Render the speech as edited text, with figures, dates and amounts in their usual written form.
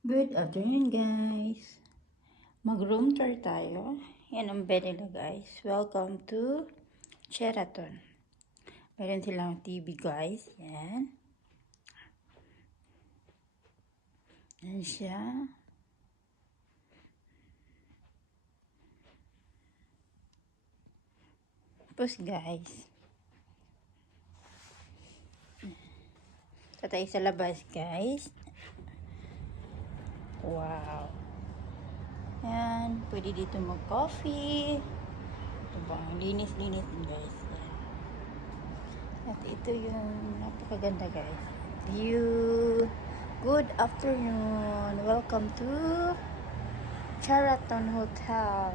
Good afternoon, guys. Mag-room tour tayo. Yan ang bed nila, guys. Welcome to Sheraton. Meron silang TV, guys. Yan. Yan siya. Tapos, guys. Tatay sa labas, guys. Wow. Yan. Pwede dito mag-coffee. Ito ba? Linis-linis din, guys. Yan. At ito yung napakaganda, guys. View. Good afternoon. Welcome to Sheraton Hotel.